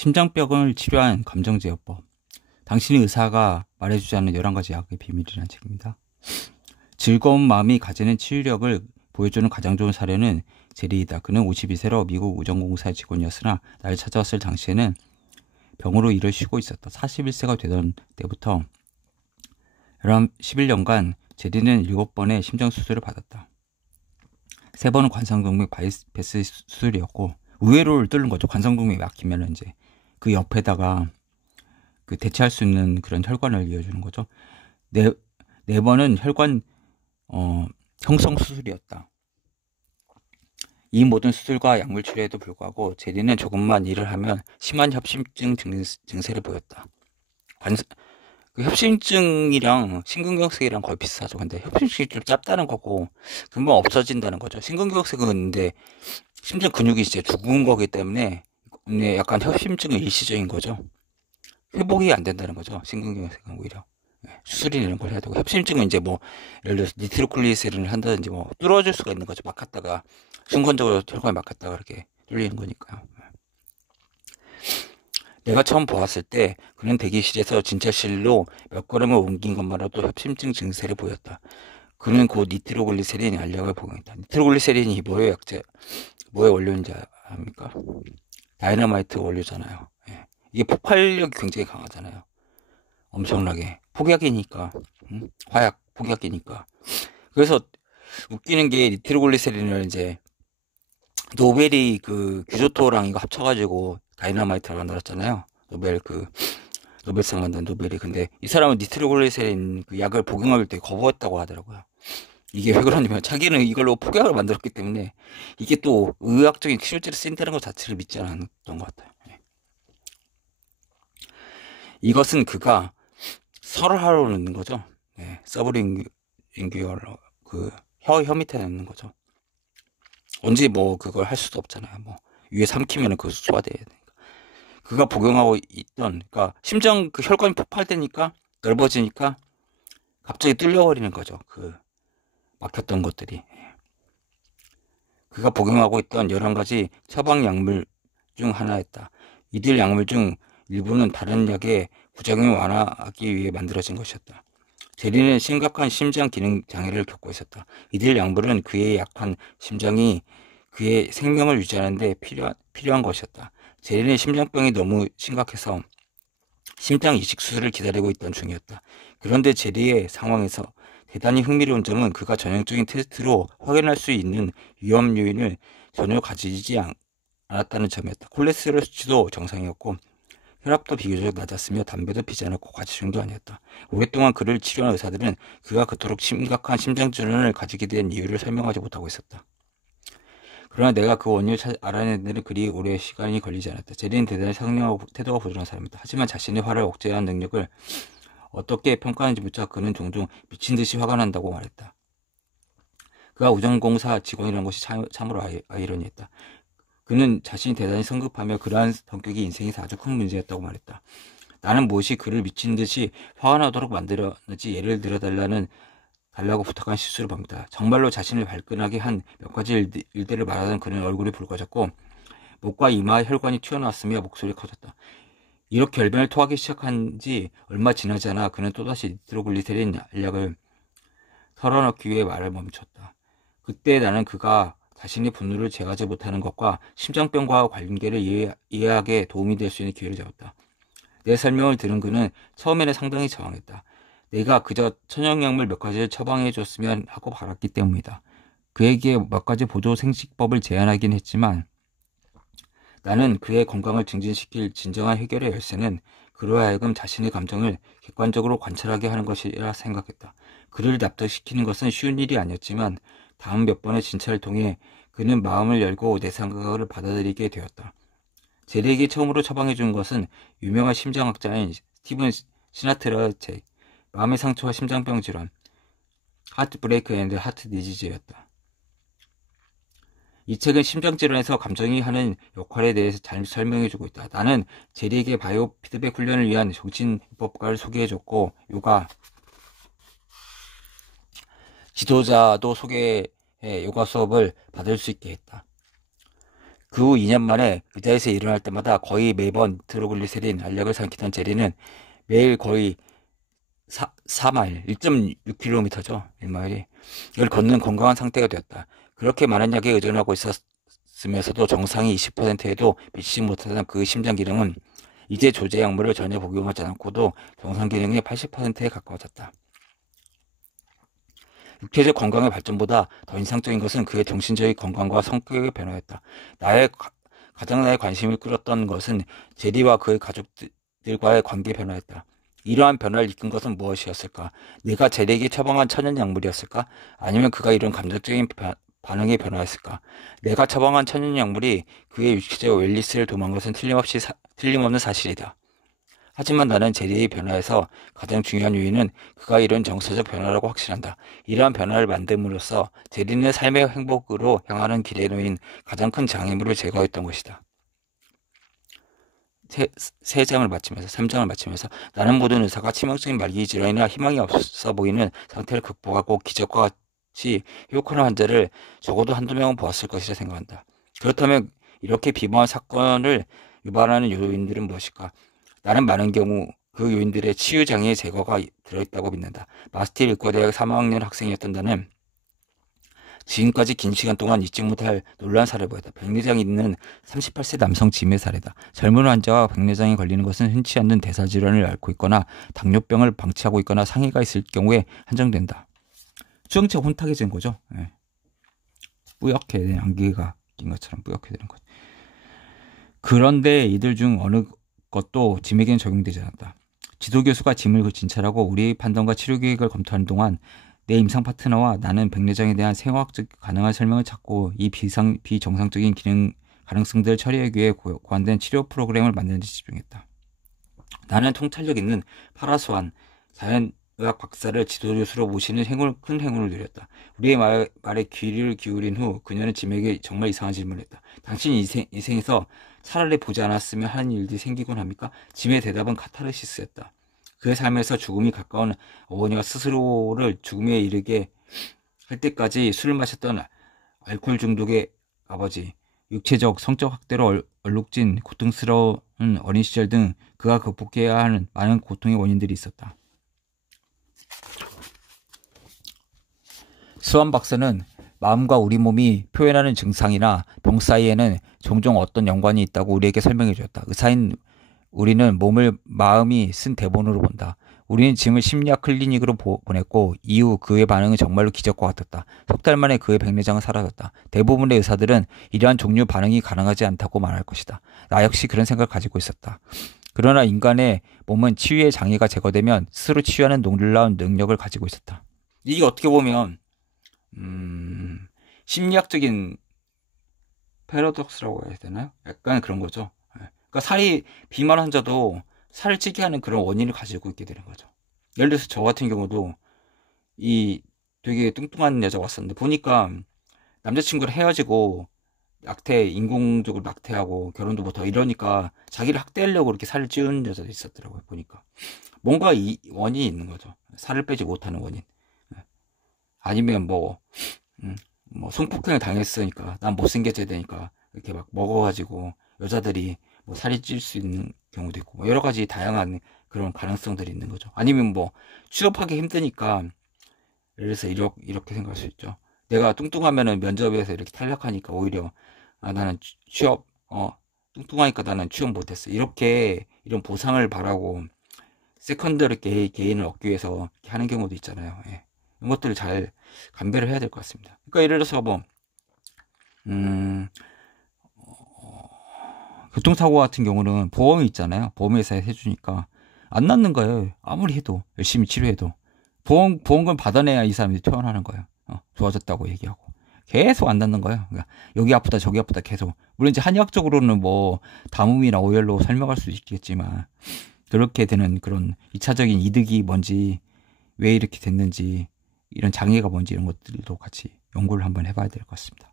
심장병을 치료한 감정제어법. 당신의 의사가 말해주지 않는 11가지 약의 비밀이라는 책입니다. 즐거운 마음이 가지는 치유력을 보여주는 가장 좋은 사례는 제리이다. 그는 52세로 미국 우정공사의 직원이었으나 나를 찾아왔을 당시에는 병으로 일을 쉬고 있었다. 41세가 되던 때부터 11년간 제리는 7번의 심장수술을 받았다. 3번은 관상동맥 바이패스 수술이었고, 의외로를 뚫는 거죠. 관상동맥이 막히면 이제 그 옆에다가 그 대체할 수 있는 그런 혈관을 이어주는 거죠. 네 번은 혈관 형성 수술이었다. 이 모든 수술과 약물 치료에도 불구하고 제리는 조금만 일을 하면 심한 협심증 증세를 보였다. 그 협심증이랑 심근경색이랑 거의 비슷하죠. 근데 협심증이 좀 짧다는 거고 금방 없어진다는 거죠. 심근경색은 근데 심장 근육이 이제 죽은 거기 때문에 약간 협심증은 일시적인 거죠. 회복이 안 된다는 거죠. 심근경색은 오히려 수술이나 이런 걸 해야 되고, 협심증은 이제 뭐 예를 들어서 니트로글리세린을 한다든지 뭐 뚫어줄 수가 있는 거죠. 막혔다가 순간적으로 혈관이 막혔다가 이렇게 뚫리는 거니까요. 내가 처음 보았을 때 그는 대기실에서 진찰실로 몇 걸음을 옮긴 것만으로도 협심증 증세를 보였다. 그는 곧 니트로글리세린 알약을 복용했다. 니트로글리세린이 뭐의 약재, 뭐의 원료인지 압니까? 다이너마이트 원료잖아요. 예. 이게 폭발력이 굉장히 강하잖아요. 엄청나게. 폭약이니까. 화약 폭약이니까. 그래서 웃기는 게 니트로글리세린을 이제 노벨이 그 규조토랑 이거 합쳐가지고 다이너마이트를 만들었잖아요. 노벨상 만든 노벨이. 근데 이 사람은 니트로글리세린 그 약을 복용할 때 거부했다고 하더라고요. 이게 왜 그러냐면 자기는 이걸로 폭약을 만들었기 때문에 이게 또 의학적인 실제로 쓰인다는 것 자체를 믿지 않았던 것 같아요. 이것은 그가 설하로 넣는 거죠. 네, 서브링규얼 그 혀 밑에 넣는 거죠. 언제 뭐 그걸 할 수도 없잖아요. 뭐 위에 삼키면은 그 소화돼야 되니까. 그가 복용하고 있던, 그러니까 심장 그 혈관이 폭발되니까 넓어지니까 갑자기 뚫려버리는 거죠. 그 막혔던 것들이. 그가 복용하고 있던 11가지 처방 약물 중 하나였다. 이들 약물 중 일부는 다른 약의 부작용을 완화하기 위해 만들어진 것이었다. 제리는 심각한 심장 기능 장애를 겪고 있었다. 이들 약물은 그의 약한 심장이 그의 생명을 유지하는 데 필요한 것이었다. 제리는 심장병이 너무 심각해서 심장 이식 수술을 기다리고 있던 중이었다. 그런데 제리의 상황에서 대단히 흥미로운 점은 그가 전형적인 테스트로 확인할 수 있는 위험 요인을 전혀 가지지 않았다는 점이었다. 콜레스테롤 수치도 정상이었고 혈압도 비교적 낮았으며 담배도 피지 않았고 과체중도 아니었다. 오랫동안 그를 치료한 의사들은 그가 그토록 심각한 심장질환을 가지게 된 이유를 설명하지 못하고 있었다. 그러나 내가 그 원인을 알아내는 데는 그리 오래 시간이 걸리지 않았다. 제리는 대단히 상냥하고 태도가 부드러운 사람이었다. 하지만 자신의 화를 억제하는 능력을 어떻게 평가하는지 묻자 그는 종종 미친 듯이 화가 난다고 말했다. 그가 우정공사 직원이라는 것이 참으로 아이러니했다. 그는 자신이 대단히 성급하며 그러한 성격이 인생에서 아주 큰 문제였다고 말했다. 나는 무엇이 그를 미친 듯이 화가 나도록 만들었는지 예를 달라고 부탁한 실수를 봅니다. 정말로 자신을 발끈하게 한 몇 가지 일들을 말하던 그는 얼굴이 붉어졌고 목과 이마의 혈관이 튀어나왔으며 목소리가 커졌다. 이렇게 열변을 토하기 시작한 지 얼마 지나지 않아 그는 또다시 니트로글리세린 알약을 털어넣기 위해 말을 멈췄다. 그때 나는 그가 자신의 분노를 제어하지 못하는 것과 심장병과 관계를 이해하게 도움이 될 수 있는 기회를 잡았다. 내 설명을 들은 그는 처음에는 상당히 저항했다. 내가 그저 천연약물 몇 가지를 처방해 줬으면 하고 바랐기 때문이다. 그에게 몇 가지 보조 생식법을 제안하긴 했지만 나는 그의 건강을 증진시킬 진정한 해결의 열쇠는 그로 하여금 자신의 감정을 객관적으로 관찰하게 하는 것이라 생각했다. 그를 납득시키는 것은 쉬운 일이 아니었지만 다음 몇 번의 진찰을 통해 그는 마음을 열고 내 생각을 받아들이게 되었다. 제리에게 처음으로 처방해 준 것은 유명한 심장학자인 스티븐 시나트라의 책 마음의 상처와 심장병 질환 하트 브레이크 앤드 하트 디지즈였다. 이 책은 심장질환에서 감정이 하는 역할에 대해서 잘 설명해주고 있다. 나는 제리에게 바이오 피드백 훈련을 위한 정신요법가를 소개해줬고 요가 지도자도 소개해 요가 수업을 받을 수 있게 했다. 그 후 2년 만에 의자에서 일어날 때마다 거의 매번 니트로글리세린 알약을 삼키던 제리는 매일 거의 4마일, 1.6km죠. 1마일이. 이걸 걷는 건강한 상태가 되었다. 그렇게 많은 약에 의존하고 있었으면서도 정상이 20%에도 미치지 못하던 그 심장 기능은 이제 조제 약물을 전혀 복용하지 않고도 정상 기능이 80%에 가까워졌다. 육체적 건강의 발전보다 더 인상적인 것은 그의 정신적인 건강과 성격의 변화였다. 가장 나의 관심을 끌었던 것은 제리와 그의 가족들과의 관계 변화였다. 이러한 변화를 이끈 것은 무엇이었을까? 내가 제리에게 처방한 천연 약물이었을까? 아니면 그가 이런 감정적인 반응의 변화였을까? 내가 처방한 천연 약물이 그의 육체적 웰리스를 도모한 것은 틀림없는 사실이다. 하지만 나는 제리의 변화에서 가장 중요한 요인은 그가 이룬 정서적 변화라고 확신한다. 이러한 변화를 만듦으로써 제리는 삶의 행복으로 향하는 길에 놓인 가장 큰 장애물을 제거했던 것이다. 3장을 마치면서 나는 모든 의사가 치명적인 말기 질환이나 희망이 없어 보이는 상태를 극복하고 기적과 같이 회복하는 환자를 적어도 한두 명은 보았을 것이라 생각한다. 그렇다면 이렇게 비범한 사건을 유발하는 요인들은 무엇일까? 나는 많은 경우 그 요인들의 치유장애의 제거가 들어있다고 믿는다. 마스틸 의과대학 3학년 학생이었던 나는 지금까지 긴 시간 동안 잊지 못할 놀라운 사례를 보였다. 백내장이 있는 38세 남성 짐의 사례다. 젊은 환자가 백내장에 걸리는 것은 흔치 않는 대사질환을 앓고 있거나 당뇨병을 방치하고 있거나 상해가 있을 경우에 한정된다. 수정체가 혼탁해진 거죠. 예. 뿌옇게 된 안개가 낀 것처럼 뿌옇게 되는 것. 그런데 이들 중 어느 것도 짐에게는 적용되지 않았다. 지도교수가 짐을 진찰하고 우리의 판단과 치료 계획을 검토하는 동안 내 임상 파트너와 나는 백내장에 대한 생화학적 가능한 설명을 찾고 이 비정상적인 기능 가능성들을 처리하기 위해 고안된 치료 프로그램을 만드는 데 집중했다. 나는 통찰력 있는 파라수한 자연의학 박사를 지도교수로 모시는 큰 행운을 누렸다. 우리의 말에 귀를 기울인 후 그녀는 짐에게 정말 이상한 질문을 했다. 당신 인생에서 차라리 보지 않았으면 하는 일들이 생기곤 합니까? 짐의 대답은 카타르시스였다. 그의 삶에서 죽음이 가까운 어머니가 스스로를 죽음에 이르게 할 때까지 술을 마셨던 알코올 중독의 아버지, 육체적, 성적 학대로 얼룩진 고통스러운 어린 시절 등 그가 극복해야 하는 많은 고통의 원인들이 있었다. 수완 박사는 마음과 우리 몸이 표현하는 증상이나 병 사이에는 종종 어떤 연관이 있다고 우리에게 설명해 주었다. 의사인 우리는 마음이 쓴 대본으로 본다. 우리는 짐을 심리학 클리닉으로 보냈고 이후 그의 반응은 정말로 기적과 같았다. 석 달 만에 그의 백내장은 사라졌다. 대부분의 의사들은 이러한 종류 반응이 가능하지 않다고 말할 것이다. 나 역시 그런 생각을 가지고 있었다. 그러나 인간의 몸은 치유의 장애가 제거되면 스스로 치유하는 놀라운 능력을 가지고 있었다. 이게 어떻게 보면 심리학적인 패러독스라고 해야 되나요? 약간 그런 거죠. 그러니까 살이 비만 환자도 살을 찌게 하는 그런 원인을 가지고 있게 되는 거죠. 예를 들어서 저 같은 경우도 이 되게 뚱뚱한 여자가 왔었는데 보니까 남자친구랑 헤어지고 인공적으로 낙태하고 결혼도 못하고 이러니까 자기를 학대하려고 이렇게 살을 찌우는 여자도 있었더라고요. 보니까 뭔가 이 원인이 있는 거죠. 살을 빼지 못하는 원인. 아니면 뭐 성폭행을 당했으니까 난 못생겨져야 되니까 이렇게 막 먹어가지고 여자들이 뭐 살이 찔 수 있는 경우도 있고 여러 가지 다양한 그런 가능성들이 있는 거죠. 아니면 뭐 취업하기 힘드니까 예를 들어서 이렇게 생각할 수 있죠. 내가 뚱뚱하면은 면접에서 이렇게 탈락하니까 오히려 나는 뚱뚱하니까 나는 취업 못했어. 이런 보상을 바라고 세컨더리 게인을 얻기 위해서 하는 경우도 있잖아요. 예. 이런 것들을 잘 감별을 해야 될 것 같습니다. 그러니까 예를 들어서 뭐 교통사고 같은 경우는 보험이 있잖아요. 보험회사에 해주니까 안 낫는 거예요. 아무리 해도 열심히 치료해도 보험금 받아내야 이 사람이 퇴원하는 거예요. 좋아졌다고 얘기하고 계속 안 낫는 거예요. 그러니까 여기 아프다 저기 아프다 계속. 물론 이제 한의학적으로는 뭐 담음이나 오열로 설명할 수 있겠지만 그렇게 되는 그런 2차적인 이득이 뭔지 왜 이렇게 됐는지 이런 장애가 뭔지 이런 것들도 같이 연구를 한번 해봐야 될 것 같습니다.